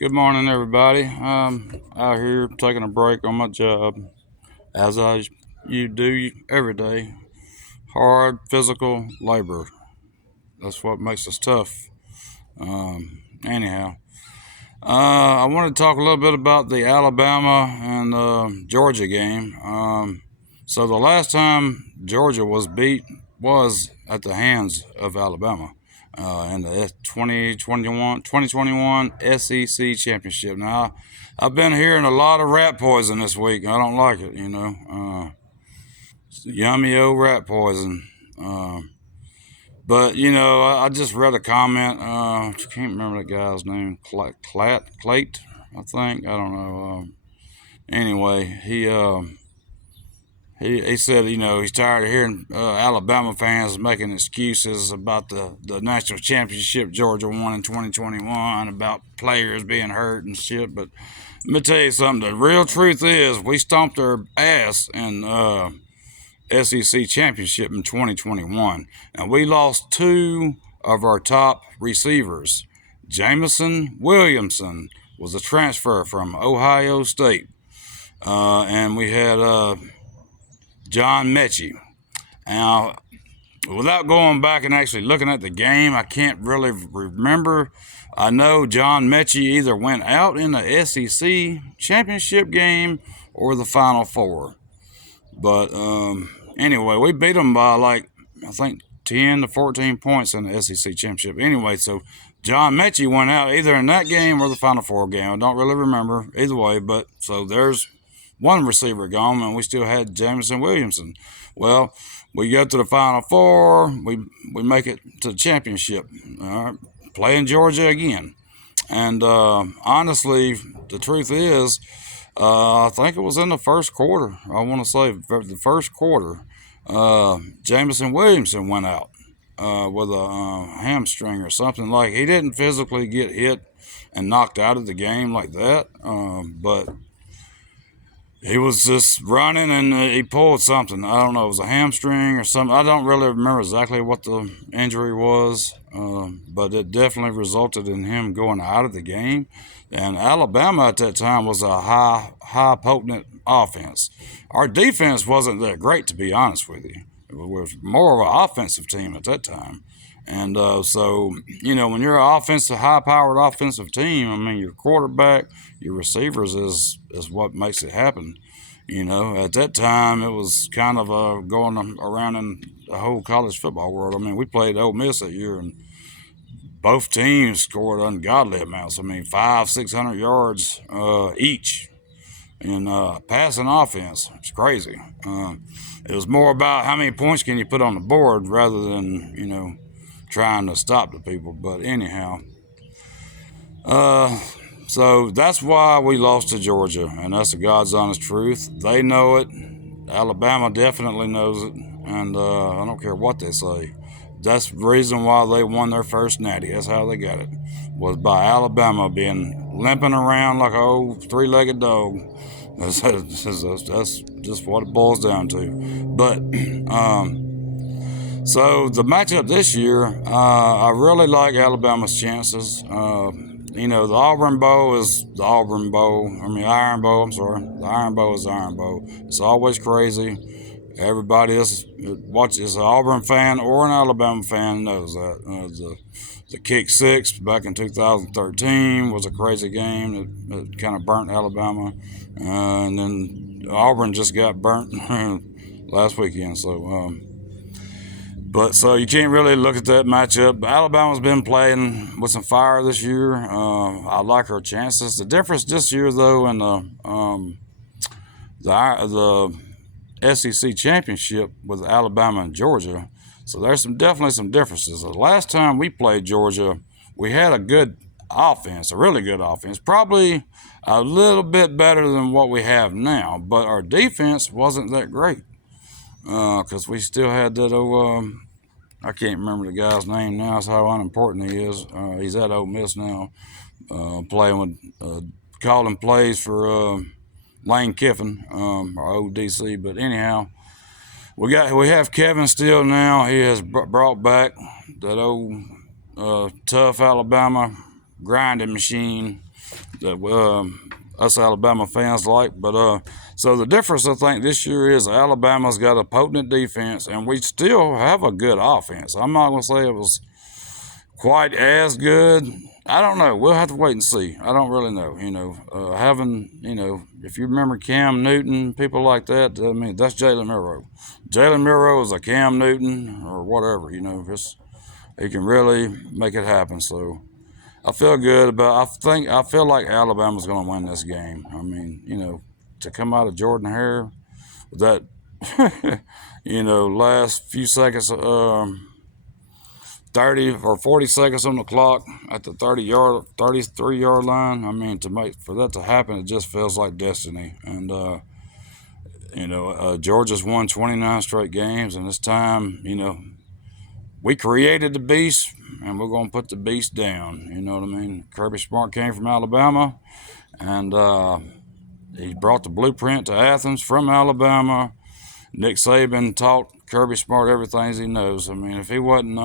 Good morning, everybody. Out here taking a break on my job, as you do every day. Hard physical labor. That's what makes us tough. Anyhow, I wanted to talk a little bit about the Alabama and Georgia game. So the last time Georgia was beat was at the hands of Alabama in the 2021 SEC championship. Now, I've been hearing a lot of rat poison this week. I don't like it, yummy old rat poison. But I just read a comment. I can't remember the guy's name. Clate, I think. I don't know. Anyway, he said, he's tired of hearing Alabama fans making excuses about the national championship Georgia won in 2021 about players being hurt and shit. But let me tell you something. The real truth is we stomped their ass in SEC championship in 2021, and we lost two of our top receivers. Jameson Williamson was a transfer from Ohio State, and we had John Mechie. Now, without going back and actually looking at the game, I can't really remember. I know John Mechie either went out in the SEC championship game or the Final Four. But anyway, we beat them by I think 10 to 14 points in the SEC championship. Anyway, so John Mechie went out either in that game or the Final Four game. I don't really remember either way, but so there's one receiver gone, and we still had Jameson Williamson. Well, we go to the Final Four. We make it to the championship. All right, playing Georgia again. And honestly, the truth is, I think it was in the first quarter. I want to say the first quarter, Jameson Williamson went out with a hamstring or something. Like, he didn't physically get hit and knocked out of the game like that, but he was just running and he pulled something. I don't know, it was a hamstring or something. I don't really remember exactly what the injury was, but it definitely resulted in him going out of the game. And Alabama at that time was a high potent offense. Our defense wasn't that great, to be honest with you. It was more of an offensive team at that time. And so, when you're an high-powered offensive team, I mean, your quarterback, your receivers is what makes it happen. At that time, it was kind of going around in the whole college football world. I mean, we played Ole Miss that year, and both teams scored ungodly amounts. I mean, 500-600 yards each in passing offense. It's crazy. It was more about how many points can you put on the board rather than, trying to stop the people. But anyhow, so that's why we lost to Georgia, and that's the God's honest truth. They know it. Alabama definitely knows it, and I don't care what they say. That's the reason why they won their first natty. That's how they got it, was by Alabama being limping around like a old three-legged dog. That's just what it boils down to. But so the matchup this year, I really like Alabama's chances. The Auburn Bowl is the Auburn Bowl. I mean, Iron Bowl, I'm sorry. The Iron Bowl is the Iron Bowl. It's always crazy. Everybody else is an Auburn fan or an Alabama fan knows that. The kick six back in 2013 was a crazy game that kind of burnt Alabama. And then Auburn just got burnt last weekend. So you can't really look at that matchup. Alabama's been playing with some fire this year. I like her chances. The difference this year, though, in the SEC championship with Alabama and Georgia, so there's definitely some differences. The last time we played Georgia, we had a good offense, a really good offense, probably a little bit better than what we have now, but our defense wasn't that great. Because we still had that I can't remember the guy's name now. That's how unimportant he is. He's at Ole Miss now, playing with, calling plays for Lane Kiffin, our ODC. But anyhow, we have Kevin Steele now. He has brought back that old tough Alabama grinding machine that us Alabama fans like. But so the difference, I think, this year is Alabama's got a potent defense, and we still have a good offense. I'm not going to say it was quite as good. I don't know. We'll have to wait and see. I don't really know. If you remember Cam Newton, people like that, I mean, that's Jalen Milroe. Jalen Milroe is a Cam Newton or whatever, he can really make it happen. So I feel good about, I feel like Alabama's going to win this game. I mean, to come out of Jordan-Hare with that, last few seconds, 30 or 40 seconds on the clock at the 33-yard line. I mean, for that to happen, it just feels like destiny. And Georgia's won 29 straight games, and this time, we created the beast, and we're going to put the beast down. You know what I mean? Kirby Smart came from Alabama, and he brought the blueprint to Athens from Alabama. Nick Saban taught Kirby Smart everything he knows. I mean, if it wasn't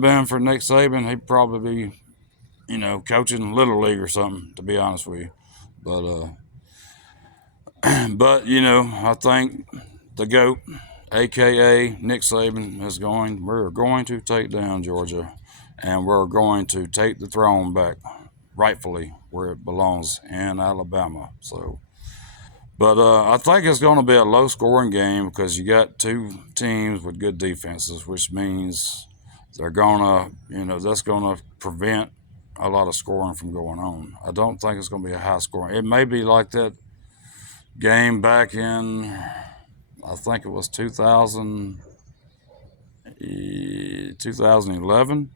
been for Nick Saban, he'd probably be, coaching Little League or something, to be honest with you. But I think the GOAT, a.k.a. Nick Saban, we're going to take down Georgia, and we're going to take the throne back rightfully where it belongs, in Alabama. So, but I think it's going to be a low-scoring game because you got two teams with good defenses, which means they're gonna, that's gonna prevent a lot of scoring from going on. I don't think it's gonna be a high scoring. It may be like that game back in, I think it was 2011,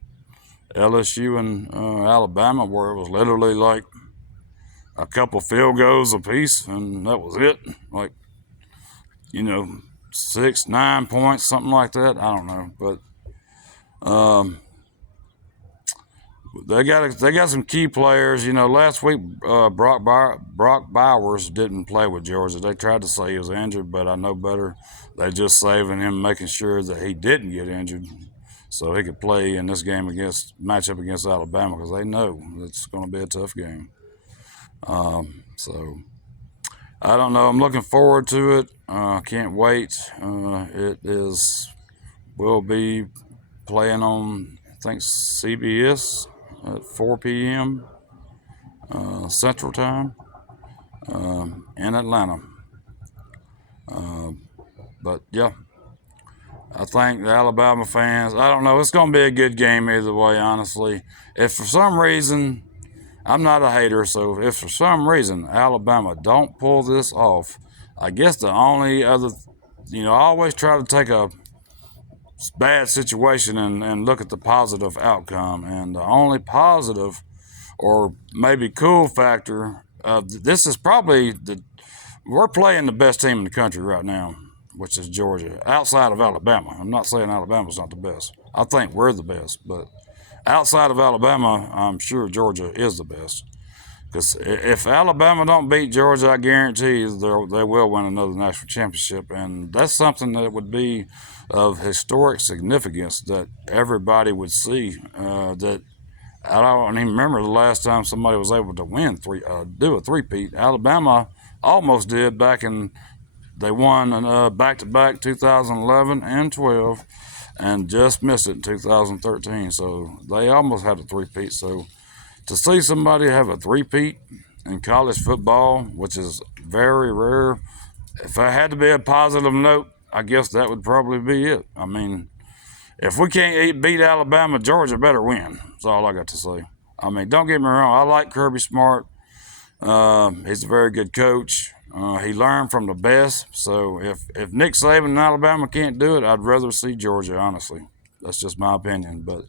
LSU and Alabama, where it was literally like a couple field goals apiece, and that was it. Like, 6, 9 points, something like that. I don't know, but they got some key players. Last week Brock Bowers didn't play with Georgia. They tried to say he was injured, but I know better. They just saving him, making sure that he didn't get injured, so he could play in this game matchup against Alabama, because they know it's going to be a tough game. So I don't know. I'm looking forward to it. Can't wait. We'll be playing on, I think, CBS at 4 p.m. Central Time in Atlanta. But yeah, I think the Alabama fans, I don't know, it's going to be a good game either way, honestly. If for some reason, I'm not a hater, so if for some reason Alabama don't pull this off, I guess the only other, I always try to take a bad situation and look at the positive outcome. And the only positive or maybe cool factor of this is probably we're playing the best team in the country right now, which is Georgia, outside of Alabama. I'm not saying Alabama's not the best. I think we're the best, but outside of Alabama, I'm sure Georgia is the best. Because if Alabama don't beat Georgia, I guarantee you they will win another national championship. And that's something that would be of historic significance that everybody would see. That I don't even remember the last time somebody was able to do a three-peat. Alabama almost did back in, they won back-to-back 2011 and 12 and just missed it in 2013. So they almost had a three-peat. So to see somebody have a three-peat in college football, which is very rare, if I had to be a positive note, I guess that would probably be it. I mean, if we can't beat Alabama, Georgia better win. That's all I got to say. I mean, don't get me wrong, I like Kirby Smart. He's a very good coach. He learned from the best. So if Nick Saban and Alabama can't do it, I'd rather see Georgia, honestly. That's just my opinion. But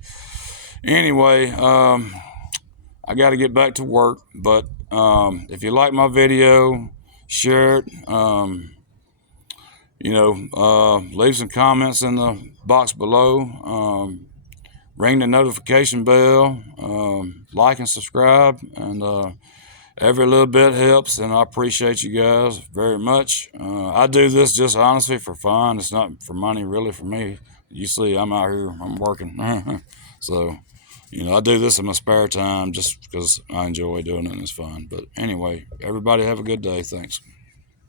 anyway, I got to get back to work. But if you like my video, share it. Leave some comments in the box below. Ring the notification bell. Like and subscribe. And every little bit helps, and I appreciate you guys very much. I do this just honestly for fun. It's not for money, really, for me. You see, I'm out here, I'm working. So, You know, I do this in my spare time just because I enjoy doing it and it's fun. But anyway, everybody have a good day. Thanks.